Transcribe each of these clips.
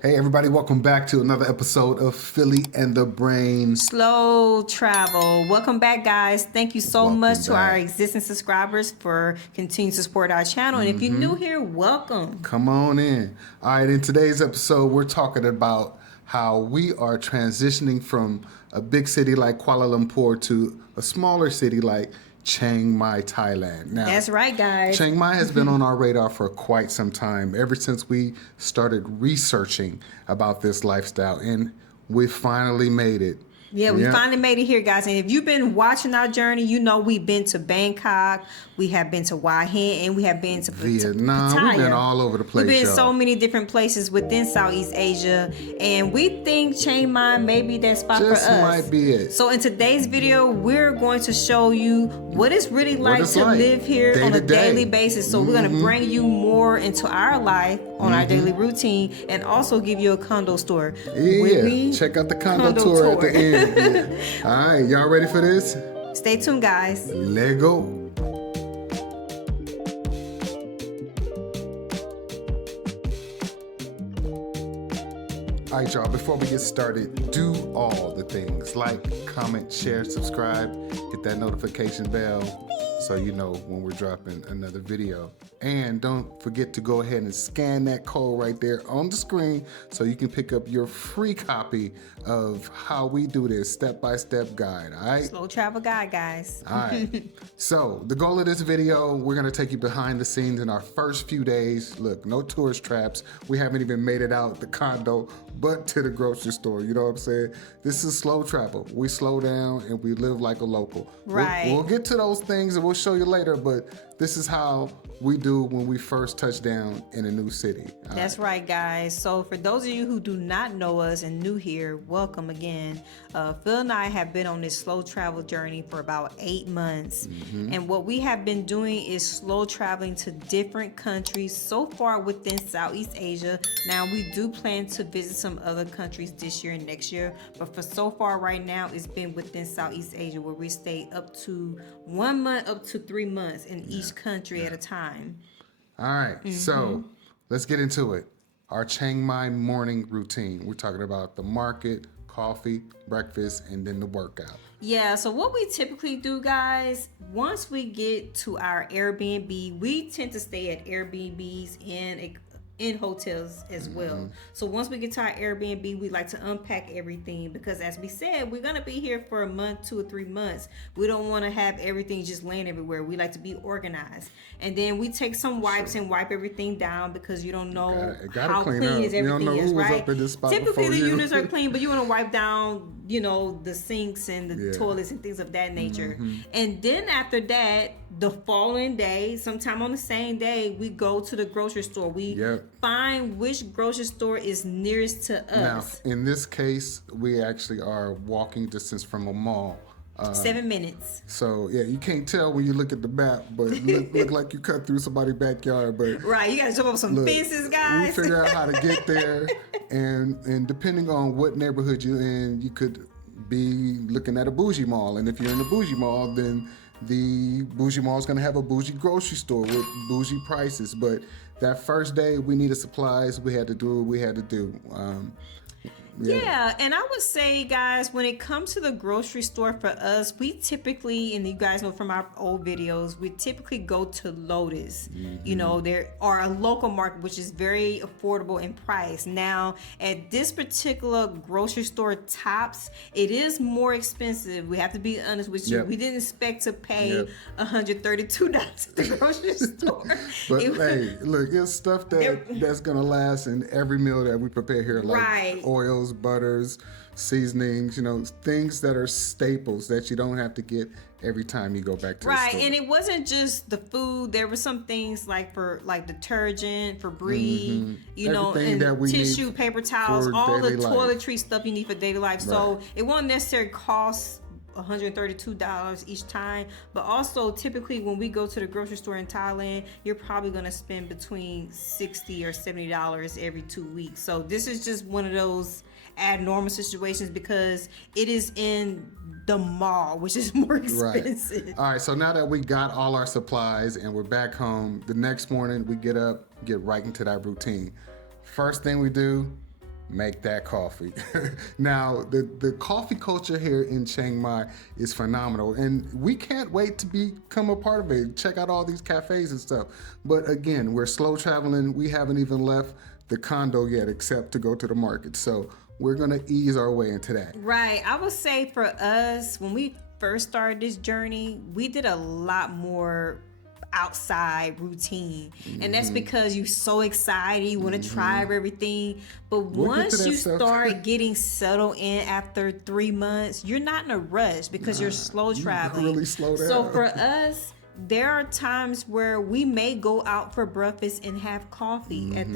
Hey everybody, welcome back to another episode of Philly and the Brain. Slow travel. Welcome back, guys. Thank you so much Welcome to our back. existing subscribers for continuing to support our channel. And if you're new here, welcome. Come on in. All right, in today's episode, we're talking about how we are transitioning from a big city like Kuala Lumpur to a smaller city like Chiang Mai, Thailand. Now, That's right, guys. Chiang Mai has been on our radar for quite some time, ever since we started researching about this lifestyle, and we finally made it. Yeah, we finally made it here, guys. And if you've been watching our journey, you know we've been to Bangkok, we have been to Hua Hin, and we have been to Vietnam. Pattaya. We've been all over the place. We've been y'all. so many different places within Southeast Asia, and we think Chiang Mai may be that spot Just for us. might be it. So in today's video, we're going to show you what it's really like it's to like, live here day on to a day. daily basis. So we're going to bring you more into our life on our daily routine, and also give you a condo tour. Yeah, check out the condo tour at the end. Yeah. All right, y'all ready for this? Stay tuned, guys. Let go. All right, y'all, before we get started, do all the things. Like, comment, share, subscribe, hit that notification bell so you know when we're dropping another video. And don't forget to go ahead and scan that code right there on the screen so you can pick up your free copy of how we do this step-by-step guide, all right? Slow travel guide, guys. All right. So the goal of this video, we're going to take you behind the scenes in our first few days. Look, no tourist traps. We haven't even made it out the condo, but to the grocery store. You know what I'm saying? This is slow travel. We slow down and we live like a local. Right. We'll get to those things and we'll show you later, but this is how we do when we first touch down in a new city. All That's right, guys. So for those of you who do not know us and new here, welcome again. Phil and I have been on this slow travel journey for about 8 months. And what we have been doing is slow traveling to different countries so far within Southeast Asia. Now we do plan to visit some other countries this year and next year, but for so far right now, it's been within Southeast Asia, where we stay up to 1 month, up to 3 months in each country at a time. All right, so let's get into it. Our Chiang Mai morning routine. We're talking about the market, coffee, breakfast, and then the workout. Yeah, so what we typically do, guys, once we get to our Airbnb, we tend to stay at Airbnbs in hotels as well. So once we get to our Airbnb, we like to unpack everything, because as we said, we're gonna be here for a month, 2 or 3 months. We don't want to have everything just laying everywhere. We like to be organized, and then we take some wipes and wipe everything down, because you don't know gotta how clean clean up. is You don't everything know is, who was right? up in this spot Typically before the you. units are clean, but you want to wipe down, the sinks and the toilets and things of that nature. And then after that, the following day, sometime on the same day, we go to the grocery store. We find which grocery store is nearest to us. Now, in this case, we actually are walking distance from a mall. 7 minutes. So yeah, you can't tell when you look at the map, but look like you cut through somebody's backyard. But Right, you gotta jump over some fences, guys. We figure out how to get there, and depending on what neighborhood you're in, you could be looking at a bougie mall. And if you're in a bougie mall, then the bougie mall is going to have a bougie grocery store with bougie prices. But that first day, we needed supplies. We had to do what we had to do. Yeah, and I would say, guys, when it comes to the grocery store for us, we typically, and you guys know from our old videos, we typically go to Lotus. You know, there are a local market, which is very affordable in price. Now, at this particular grocery store, Tops, it is more expensive. We have to be honest with you. We didn't expect to pay $132 at the grocery store. But hey, look, it's stuff that's gonna last in every meal that we prepare here, like oils, butters, seasonings, things that are staples that you don't have to get every time you go back to the store. And it wasn't just the food. There were some things like detergent, Febreze, Everything that and we tissue, need paper towels, for all the daily life. toiletry stuff you need for daily life. So it won't necessarily cost $132 each time, but also typically when we go to the grocery store in Thailand, you're probably going to spend between $60 or $70 every 2 weeks. So this is just one of those abnormal situations because it is in the mall, which is more expensive. Right. All right, so now that we got all our supplies and we're back home, the next morning we get up, get right into that routine. First thing we do, make that coffee. Now, the coffee culture here in Chiang Mai is phenomenal, and we can't wait to become a part of it. Check out all these cafes and stuff. But again, we're slow traveling. We haven't even left the condo yet, except to go to the market. So we're gonna ease our way into that. Right. I would say for us, when we first started this journey, we did a lot more outside routine, and that's because you're so excited, you want to try everything. But once you start getting settled in after 3 months, you're not in a rush because you're slow traveling. Really slow down. So for us, there are times where we may go out for breakfast and have coffee at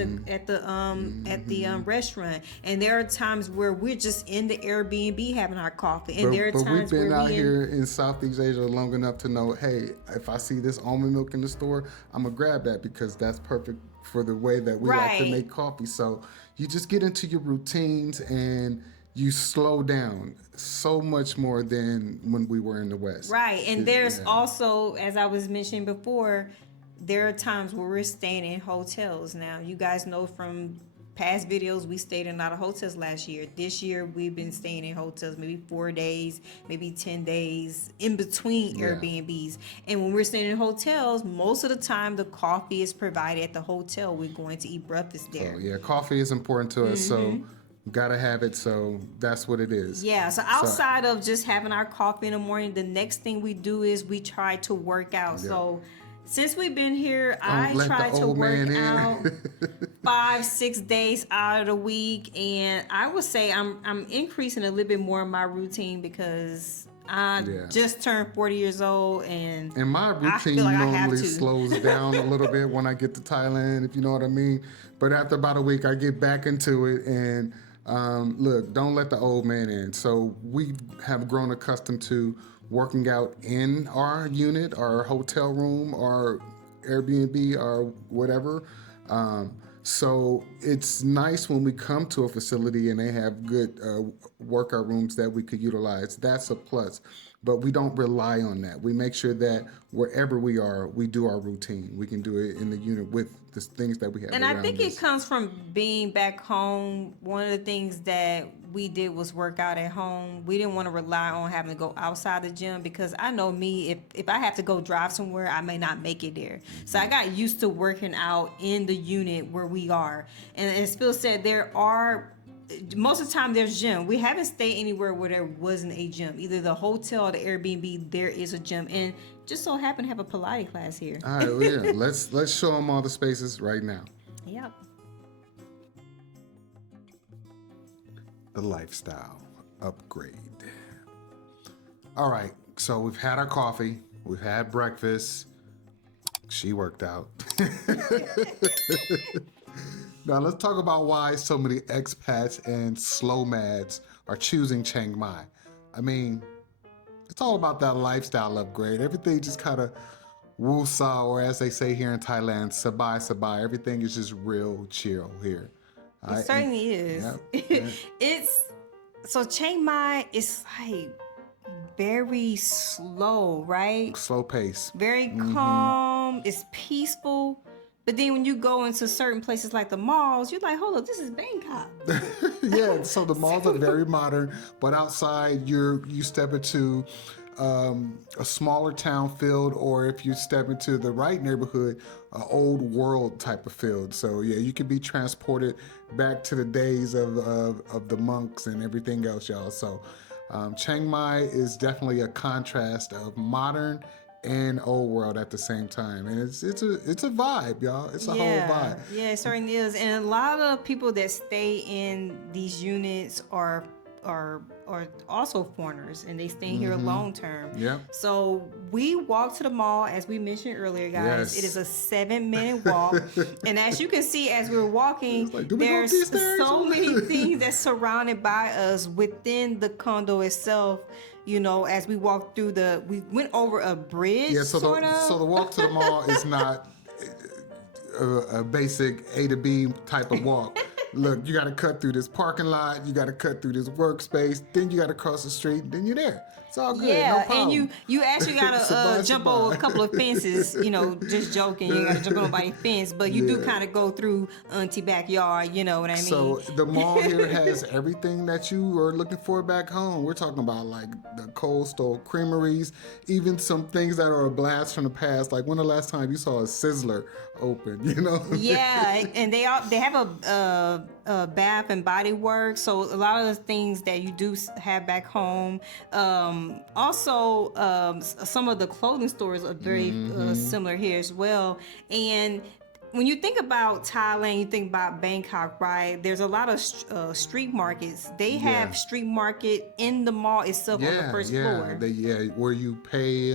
the restaurant, and there are times where we're just in the Airbnb having our coffee. And there are times we've been where out here in Southeast Asia long enough to know, hey, if I see this almond milk in the store, I'm gonna grab that because that's perfect for the way that we like to make coffee. So you just get into your routines and you slow down so much more than when we were in the West. Right. And there's also, as I was mentioning before, there are times where we're staying in hotels. Now, you guys know from past videos, we stayed in a lot of hotels last year. This year, we've been staying in hotels maybe 4 days, maybe 10 days in between Airbnbs. And when we're staying in hotels, most of the time, the coffee is provided at the hotel. We're going to eat breakfast there. So, yeah, coffee is important to us. So gotta have it, so that's what it is. Yeah, so outside of just having our coffee in the morning, the next thing we do is we try to work out. So since we've been here, I try to work out 5-6 days out of the week, and I would say I'm increasing a little bit more in my routine because I just turned 40 years old, and my routine normally slows down a little bit when I get to Thailand, if you know what I mean. But after about a week, I get back into it, and look, don't let the old man in. So we have grown accustomed to working out in our unit, our hotel room, our Airbnb, or whatever. So it's nice when we come to a facility and they have good workout rooms that we could utilize. That's a plus. But we don't rely on that. We make sure that wherever we are, we do our routine. We can do it in the unit with the things that we have and around I think us. it comes from being back home. One of the things that we did was work out at home. We didn't want to rely on having to go outside the gym because I know me, if I have to go drive somewhere, I may not make it there. So I got used to working out in the unit where we are. And as Phil said, most of the time there's gym. We haven't stayed anywhere where there wasn't a gym. Either the hotel or the Airbnb, there is a gym. And just so happen to have a Pilates class here. All right, well, yeah, let's show them all the spaces right now. Yep. The lifestyle upgrade. All right, so we've had our coffee, we've had breakfast. She worked out. Now let's talk about why so many expats and slow mads are choosing Chiang Mai. I mean, it's all about that lifestyle upgrade. Everything just kind of woo-sa, or as they say here in Thailand, sabai sabai. Everything is just real chill here. It certainly is. So Chiang Mai is like very slow, right? Slow pace. Very calm. It's peaceful. But then when you go into certain places like the malls, you're like, hold up, this is Bangkok. Yeah, so the malls are very modern, but outside you step into a smaller town field, or if you step into the right neighborhood, an old world type of field. So yeah, you can be transported back to the days of the monks and everything else, y'all. So Chiang Mai is definitely a contrast of modern and old world at the same time, and it's a vibe, y'all. It's a whole vibe. Yeah, it certainly is. And a lot of people that stay in these units are also foreigners, and they stay here long term. Yeah. So we walk to the mall, as we mentioned earlier, guys. Yes. It is a 7-minute walk, and as you can see, as we're walking, like, there's so many things that's surrounded by us within the condo itself. You know, as we walked through we went over a bridge. Yeah. So the walk to the mall is not a basic A to B type of walk. Look, you got to cut through this parking lot. You got to cut through this workspace. Then you got to cross the street. Then you're there. It's all good. Yeah, No problem. and you actually gotta jump over a couple of fences. Just joking. You gotta jump on nobody's fence, but you do kind of go through auntie backyard. You know what I mean? So the mall here has everything that you are looking for back home. We're talking about like the cold stove creameries, even some things that are a blast from the past. Like when the last time you saw a Sizzler open? Yeah, and they have a Bath and Body Works. So a lot of the things that you do have back home. Also, some of the clothing stores are very similar here as well. And when you think about Thailand, you think about Bangkok, right? There's a lot of street markets. They have street market in the mall itself on the first floor. Where you pay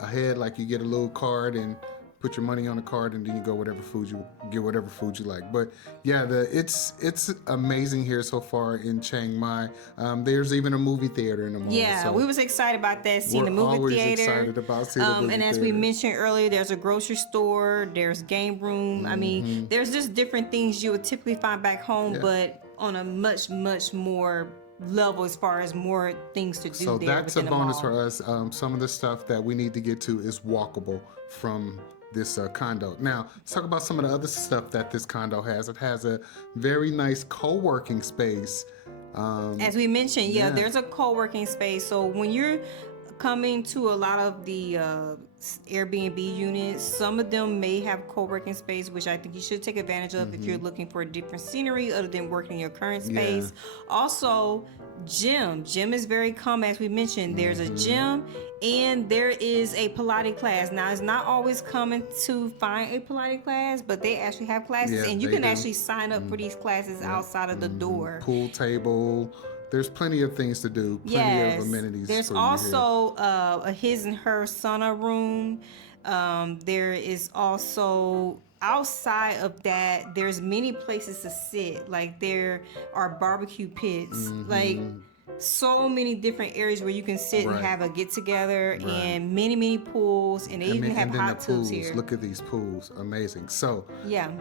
ahead, like you get a little card and put your money on the card, and then you go get whatever food you like. But yeah, it's amazing here so far in Chiang Mai. There's even a movie theater in the mall. Yeah, so we was excited about that, seeing the movie theater. Excited about seeing the movie and as theater. we mentioned earlier, there's a grocery store, there's game room. I mean, there's just different things you would typically find back home, but on a much, much more level as far as more things to do. So there that's a bonus for us. Some of the stuff that we need to get to is walkable from this condo. Now, let's talk about some of the other stuff that this condo has. It has a very nice co-working space. As we mentioned, there's a co-working space. So when you're coming to a lot of the Airbnb units, some of them may have co-working space, which I think you should take advantage of if you're looking for a different scenery other than working in your current space. Also, gym is very common. As we mentioned, there's a gym and there is a Pilates class. Now, it's not always common to find a Pilates class, but they actually have classes, and you can actually sign up for these classes outside of the door. Pool table. There's plenty of things to do. Plenty of amenities. There's for also a his and her sauna room. There is also, outside of that, there's many places to sit. Like there are barbecue pits. Like so many different areas where you can sit and have a get together, and many pools, and they even have hot tubs here. Look at these pools. Amazing. So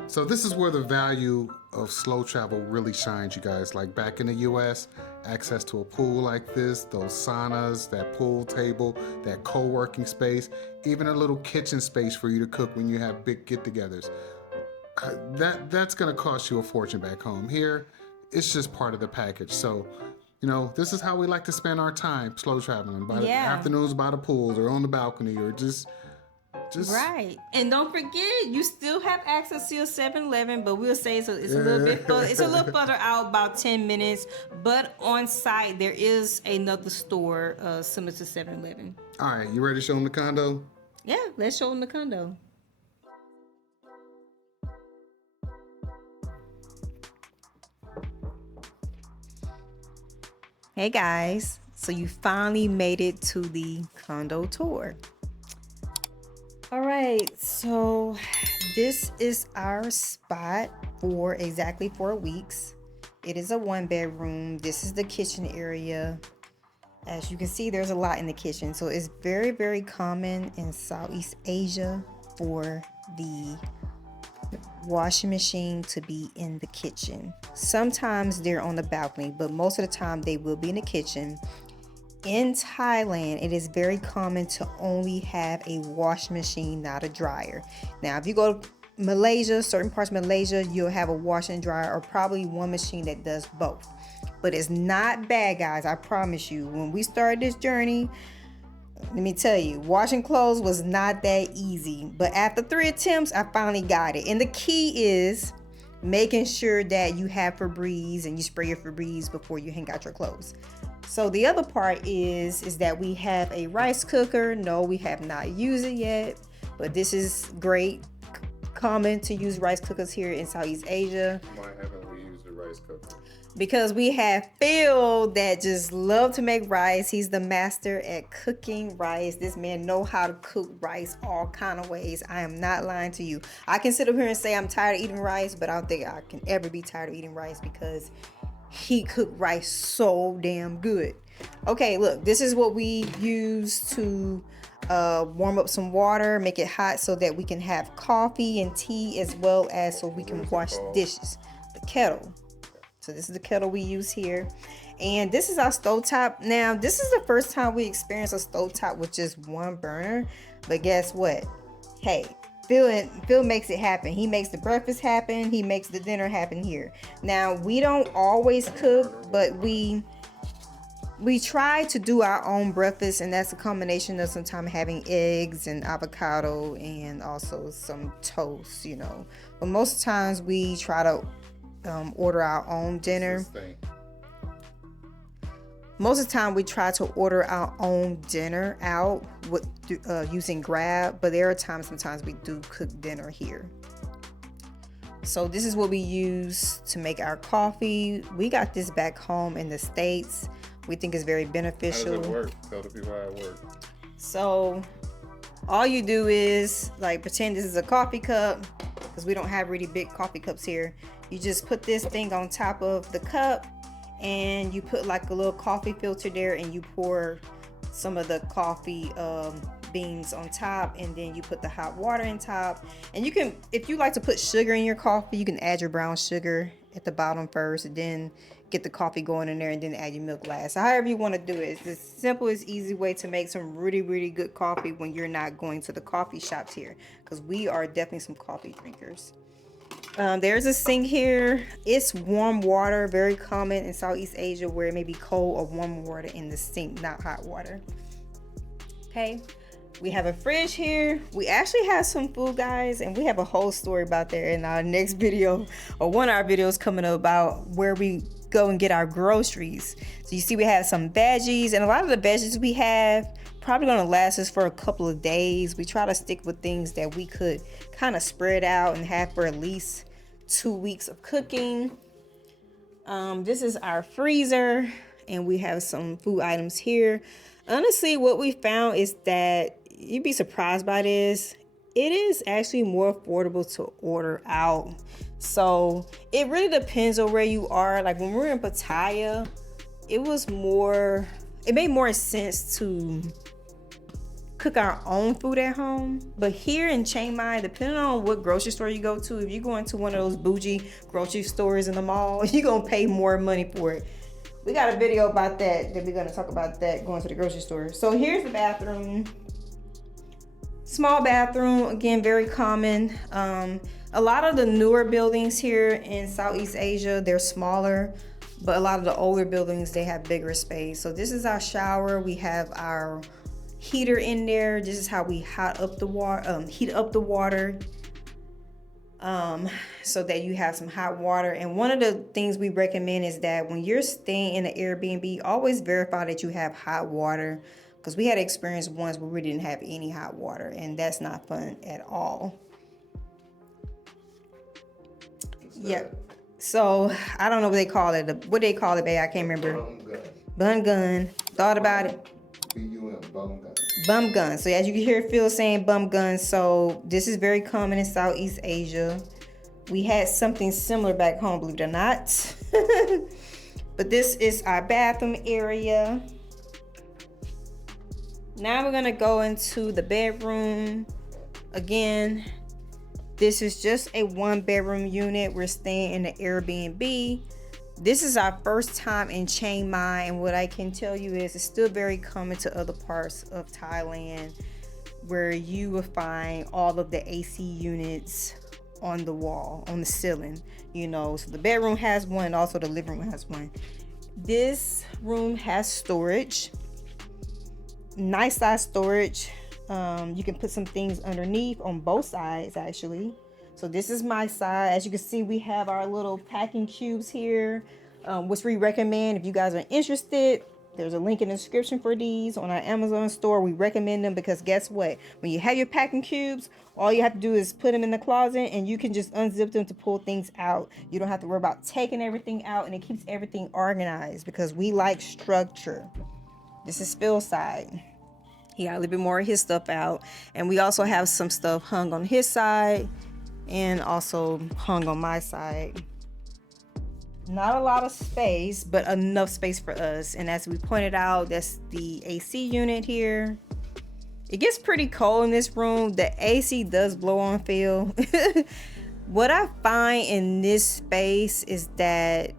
so this is where the value of slow travel really shines, you guys. Like back in the US, access to a pool like this, those saunas, that pool table, that co-working space, even a little kitchen space for you to cook when you have big get-togethers. That's gonna cost you a fortune back home. Here, it's just part of the package. So, this is how we like to spend our time slow traveling. By the afternoons by the pools or on the balcony or just right. And don't forget, you still have access to your 7-Eleven, but we'll say it's a little bit it's a little further out, about 10 minutes. But on site, there is another store similar to 7-Eleven. All right, you ready to show them the condo? Yeah, let's show them the condo. Hey guys, so you finally made it to the condo tour. All right, so this is our spot for exactly 4 weeks. It is a 1-bedroom. This is the kitchen area. As you can see, there's a lot in the kitchen. So it's very, very common in Southeast Asia for the washing machine to be in the kitchen. Sometimes they're on the balcony, but most of the time they will be in the kitchen. In Thailand, it is very common to only have a washing machine, not a dryer. Now, if you go to Malaysia, certain parts of Malaysia, you'll have a washer and dryer, or probably one machine that does both. But it's not bad, guys. I promise you. When we started this journey, let me tell you, washing clothes was not that easy. But after 3 attempts, I finally got it. And the key is making sure that you have Febreze and you spray your Febreze before you hang out your clothes. So the other part is that we have a rice cooker. No, we have not used it yet, but this is great. Common to use rice cookers here in Southeast Asia. Why haven't we used a rice cooker? Because we have Phil that just love to make rice. He's the master at cooking rice. This man know how to cook rice all kind of ways. I am not lying to you. I can sit up here and say I'm tired of eating rice, but I don't think I can ever be tired of eating rice because he cooked rice so damn good. Okay, look, this is what we use to warm up some water, make it hot so that we can have coffee and tea, as well as so we can wash dishes. The kettle. So this is the kettle we use here. And this is our stovetop. Now, this is the first time we experienced a stovetop with just one burner. But guess what? Hey, Phil makes it happen. He makes the breakfast happen. He makes the dinner happen here. Now, we don't always cook, but we try to do our own breakfast, and that's a combination of sometimes having eggs and avocado and also some toast, you know. But most of the times we try to order our own dinner. Most of the time we try to order our own dinner out with using Grab, but there are times sometimes we do cook dinner here. So this is what we use to make our coffee. We got this back home in the States. We think it's very beneficial. How does it work? Tell the people how it works. So all you do is like pretend this is a coffee cup, because we don't have really big coffee cups here. You just put this thing on top of the cup, and you put like a little coffee filter there, and you pour some of the coffee beans on top, and then you put the hot water in top. And you can, if you like to put sugar in your coffee, you can add your brown sugar at the bottom first, and then get the coffee going in there, and then add your milk last. So however you want to do it. It's the simplest, easy way to make some really, really good coffee when you're not going to the coffee shops here, because we are definitely some coffee drinkers. There's a sink here. It's warm water, very common in Southeast Asia, where it may be cold or warm water in the sink, not hot water. Okay, we have a fridge here. We actually have some food, guys, and we have a whole story about that in our next video, or one of our videos coming up, about where we go and get our groceries. So you see we have some veggies, and a lot of the veggies we have probably gonna last us for a couple of days. We try to stick with things that we could kind of spread out and have for at least 2 weeks of cooking. This is our freezer, and we have some food items here. Honestly, what we found is that you'd be surprised by this. It is actually more affordable to order out. So it really depends on where you are. Like when we were in Pattaya, it made more sense to cook our own food at home. But here in Chiang Mai, depending on what grocery store you go to, if you go into one of those bougie grocery stores in the mall, you're gonna pay more money for it. We got a video about that we're gonna talk about, that going to the grocery store. So here's the bathroom. Small bathroom, again, very common. A lot of the newer buildings here in Southeast Asia, they're smaller, but a lot of the older buildings, they have bigger space. So this is our shower. We have our heater in there. This is how we heat up the water, so that you have some hot water. And one of the things we recommend is that when you're staying in an Airbnb, always verify that you have hot water, because we had experience once where we didn't have any hot water, and that's not fun at all. Yep. So I don't know what they call it. What they call it, babe? I can't remember. Bum gun. Thought about it. Bum gun. Bum gun. So as you can hear Phil saying bum gun. So this is very common in Southeast Asia. We had something similar back home, believe it or not. But this is our bathroom area. Now we're gonna go into the bedroom. Again, this is just a 1-bedroom unit. We're staying in the Airbnb. This is our first time in Chiang Mai, and what I can tell you is it's still very common to other parts of Thailand, where you will find all of the AC units on the wall, on the ceiling, you know. So the bedroom has one, and also the living room has one. This room has storage, nice size storage. You can put some things underneath on both sides, actually. So this is my side. As you can see, we have our little packing cubes here, which we recommend if you guys are interested. There's a link in the description for these on our Amazon store. We recommend them because guess what? When you have your packing cubes, all you have to do is put them in the closet, and you can just unzip them to pull things out. You don't have to worry about taking everything out, and it keeps everything organized because we like structure. This is Phil's side. He got a little bit more of his stuff out, and we also have some stuff hung on his side and also hung on my side. Not a lot of space, but enough space for us. And as we pointed out, that's the AC unit here. It gets pretty cold in this room. The AC does blow on Phil. What I find in this space is that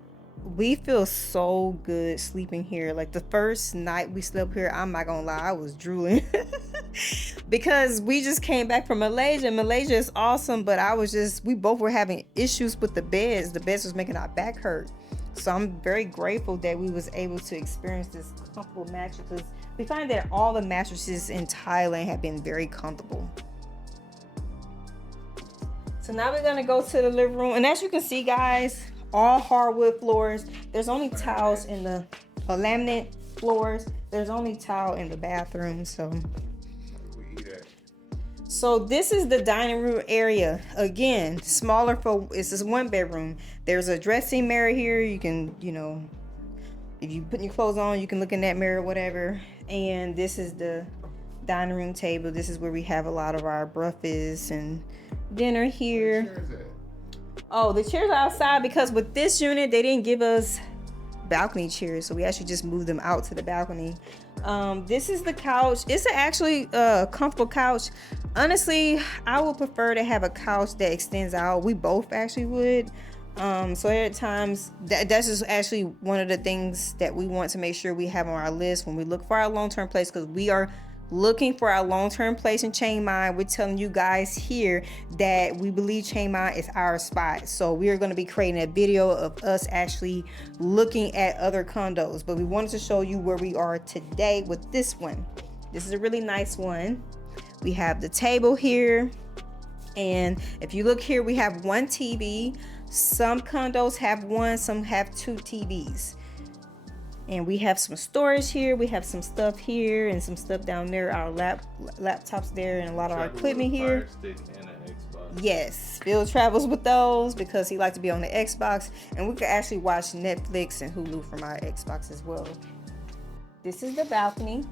we feel so good sleeping here. Like the first night we slept here, I'm not gonna lie, I was drooling because we just came back from Malaysia. Malaysia is awesome, but we both were having issues with the beds. The beds was making our back hurt. So I'm very grateful that we was able to experience this comfortable mattress, because we find that all the mattresses in Thailand have been very comfortable. So now we're gonna go to the living room, and as you can see, guys, all hardwood floors. There's only tiles in the laminate floors. There's only tile in the bathroom. So this is the dining room area. Again, smaller it's just 1 bedroom. There's a dressing mirror here. You can, if you put your clothes on, you can look in that mirror, whatever. And this is the dining room table. This is where we have a lot of our breakfast and dinner here. Oh, the chairs are outside because with this unit, they didn't give us balcony chairs. So we actually just moved them out to the balcony. This is the couch. It's actually a comfortable couch. Honestly, I would prefer to have a couch that extends out. We both actually would. So at times, that's just actually one of the things that we want to make sure we have on our list when we look for our long-term place, because we are looking for our long-term place in Chiang Mai. We're telling you guys here that we believe Chiang Mai is our spot. So we are going to be creating a video of us actually looking at other condos, but we wanted to show you where we are today with this one. This is a really nice one. We have the table here, and if you look here, we have 1 TV. Some condos have 1, some have 2 TVs. And we have some storage here. We have some stuff here and some stuff down there. Our laptops there and a lot of our equipment here. Yes, Phil travels with those because he likes to be on the Xbox. And we could actually watch Netflix and Hulu from our Xbox as well. This is the balcony.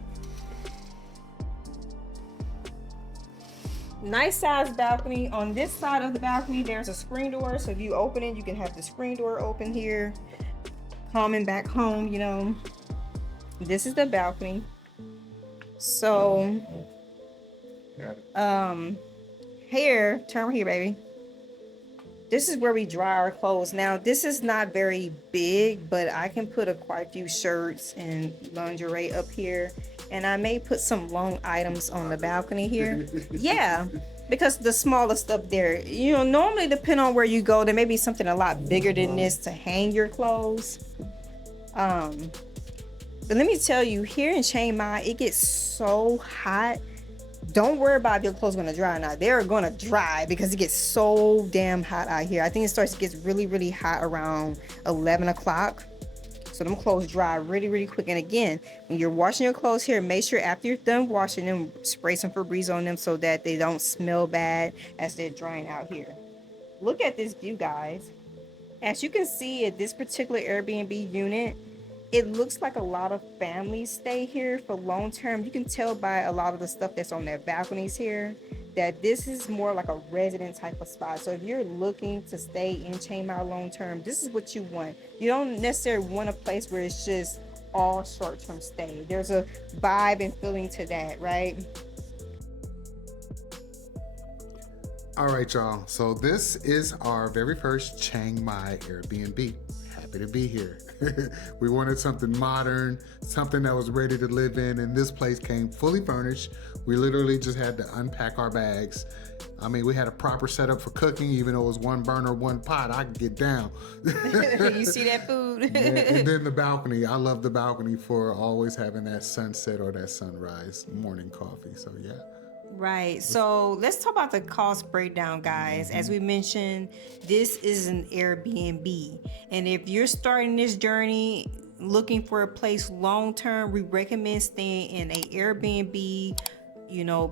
Nice size balcony. On this side of the balcony, there's a screen door. So if you open it, you can have the screen door open here. Coming back home, This is the balcony. So, here, turn here, baby. This is where we dry our clothes. Now, this is not very big, but I can put quite a few shirts and lingerie up here. And I may put some long items on the balcony here. Yeah, because the smaller stuff there, normally depending on where you go, there may be something a lot bigger than this to hang your clothes. But let me tell you, here in Chiang Mai, it gets so hot. Don't worry about if your clothes are going to dry or not. They're going to dry because it gets so damn hot out here. I think it starts to get really, really hot around 11 o'clock. So them clothes dry really, really quick. And again, when you're washing your clothes here, make sure after you're done washing them, spray some Febreze on them so that they don't smell bad as they're drying out here. Look at this view, guys. As you can see at this particular Airbnb unit, it looks like a lot of families stay here for long term. You can tell by a lot of the stuff that's on their balconies here that this is more like a resident type of spot. So if you're looking to stay in Chiang Mai long term, this is what you want. You don't necessarily want a place where it's just all short term stay. There's a vibe and feeling to that, right? All right, y'all. So this is our very first Chiang Mai Airbnb. Happy to be here. We wanted something modern, something that was ready to live in, and this place came fully furnished. We literally just had to unpack our bags. I mean, we had a proper setup for cooking, even though it was 1 burner, 1 pot. I could get down. You see that food? And then the balcony. I love the balcony for always having that sunset or that sunrise morning coffee. So yeah. Right. So let's talk about the cost breakdown, guys. As we mentioned, this is an Airbnb. And if you're starting this journey looking for a place long term, we recommend staying in a Airbnb,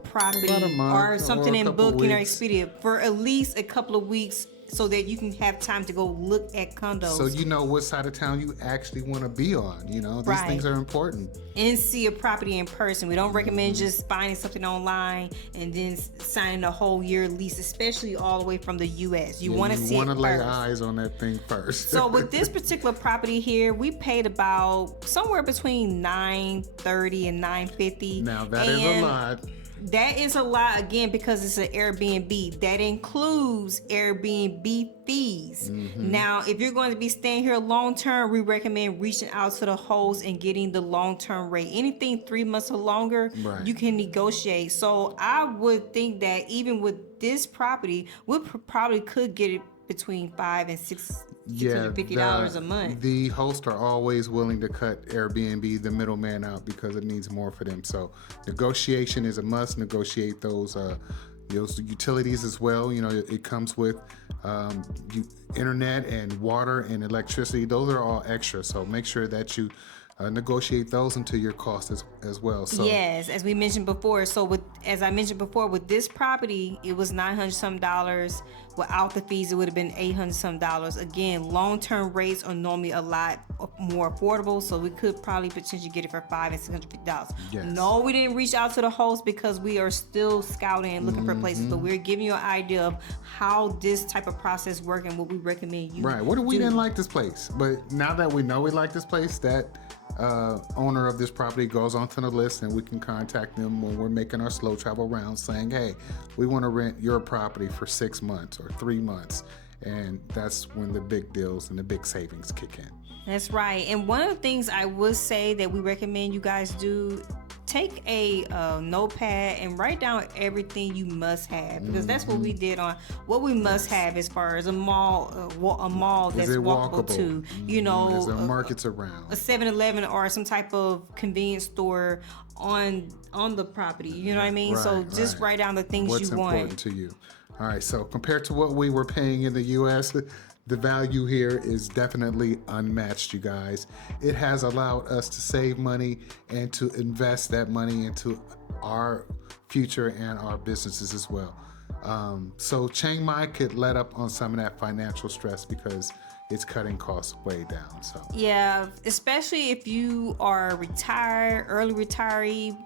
property or something in Book, Expedia for at least a couple of weeks, so that you can have time to go look at condos. So you know what side of town you actually want to be on. These things are important. And see a property in person. We don't recommend just finding something online and then signing a whole year lease, especially all the way from the U.S. You want to see it first. You want to lay eyes on that thing first. So with this particular property here, we paid about somewhere between $930 and $950. Now that is a lot. That is a lot, again, because it's an Airbnb. That includes Airbnb fees. Now, if you're going to be staying here long term, we recommend reaching out to the host and getting the long term rate. Anything 3 months or longer, Right. you can negotiate. So I would think that even with this property, we probably could get it between $500 and $650 a month. The hosts are always willing to cut Airbnb, the middleman, out because it means more for them. So negotiation is a must. Negotiate those utilities as well. You know, it comes with internet and water and electricity. Those are all extra. So make sure that you negotiate those into your cost as well. So yes, as we mentioned before. So as I mentioned before, with this property, it was $900 some. Without the fees, it would have been $800 some. Again, long-term rates are normally a lot more affordable, so we could probably potentially get it for $500 and $650. Yes. No, we didn't reach out to the host because we are still scouting and looking for places, but we're giving you an idea of how this type of process works and what we recommend you right. What if we do. didn't like this place? But now that we know we like this place, that owner of this property goes onto the list, and we can contact them when we're making our slow travel rounds saying, hey, we want to rent your property for 6 months or 3 months. And that's when the big deals and the big savings kick in. That's right. And one of the things I would say that we recommend you guys do, take a notepad and write down everything you must have, because that's what we did on what we must have as far as a mall that's walkable to, you know, Is there markets around? a 7-Eleven or some type of convenience store on the property. You know what I mean? So just write down the things What's you want. important to you. All right. So compared to what we were paying in the U.S., the value here is definitely unmatched, you guys. It has allowed us to save money and to invest that money into our future and our businesses as well. So Chiang Mai could let up on some of that financial stress because it's cutting costs way down. So Yeah, especially if you are retired, early retiree,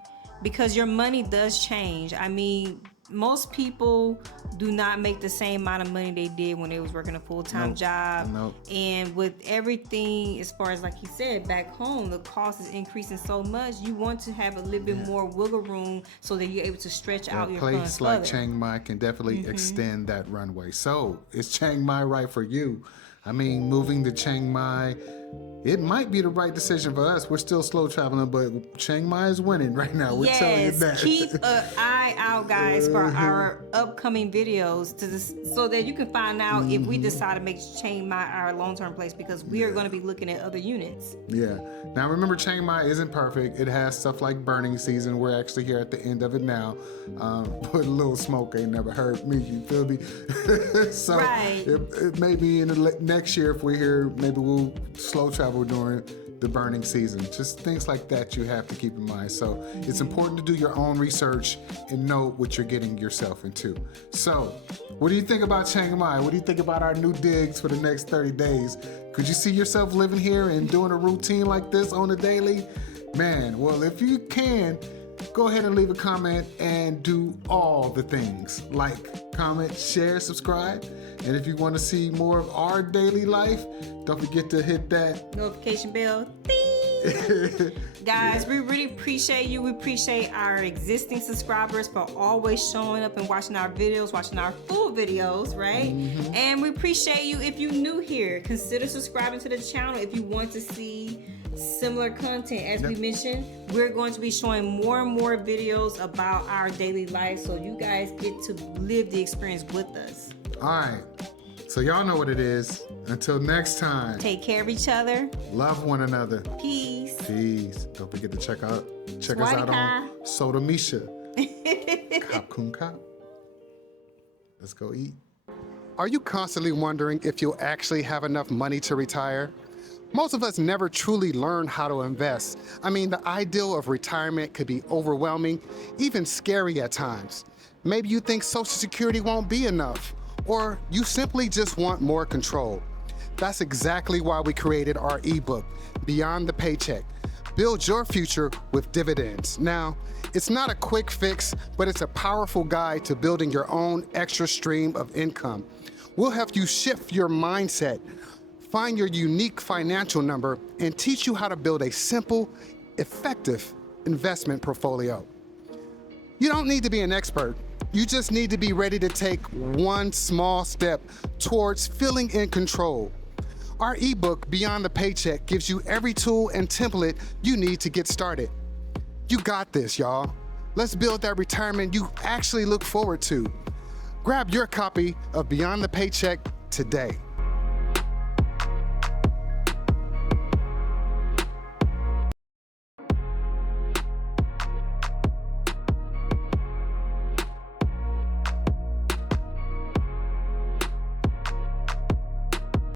because your money does change. I mean, most people do not make the same amount of money they did when they was working a full-time job. Nope. And with everything, as far as like he said, back home, the cost is increasing so much. You want to have a little bit more wiggle room so that you're able to stretch out your funds place like further. Chiang Mai can definitely extend that runway. So is Chiang Mai right for you? I mean, moving to Chiang Mai, it might be the right decision for us. We're still slow traveling, but Chiang Mai is winning right now. We're telling you that. Keep an eye out, guys, for our upcoming videos so that you can find out if we decide to make Chiang Mai our long-term place, because we are going to be looking at other units. Yeah. Now remember, Chiang Mai isn't perfect. It has stuff like burning season. We're actually here at the end of it now. But a little smoke ain't never hurt me. You feel me? So Right. it may be in the next year, if we're here, maybe we'll slow travel during the burning season. Just things like that you have to keep in mind. So it's important to do your own research and know what you're getting yourself into. So what do you think about Chiang Mai? What do you think about our new digs for the next 30 days? Could you see yourself living here and doing a routine like this on a daily? Man, well, if you can, go ahead and leave a comment and do all the things. Like, comment, share, subscribe. And if you want to see more of our daily life, don't forget to hit that Notification bell. Ding! Guys, we really appreciate you. We appreciate our existing subscribers for always showing up and watching our videos, watching our full videos, right? And we appreciate you if you're new here. Consider subscribing to the channel if you want to see similar content. As we mentioned, we're going to be showing more and more videos about our daily life, so you guys get to live the experience with us. All right. So y'all know what it is. Until next time. Take care of each other. Love one another. Peace. Peace. Don't forget to check us out on Soda Misha. Kap Kun Kap. Let's go eat. Are you constantly wondering if you'll actually have enough money to retire? Most of us never truly learn how to invest. I mean, the ideal of retirement could be overwhelming, even scary at times. Maybe you think Social Security won't be enough, or you simply just want more control. That's exactly why we created our eBook, Beyond the Paycheck. Build your future with dividends. Now, it's not a quick fix, but it's a powerful guide to building your own extra stream of income. We'll help you shift your mindset, find your unique financial number, and teach you how to build a simple, effective investment portfolio. You don't need to be an expert. You just need to be ready to take one small step towards feeling in control. Our ebook, Beyond the Paycheck, gives you every tool and template you need to get started. You got this, y'all. Let's build that retirement you actually look forward to. Grab your copy of Beyond the Paycheck today.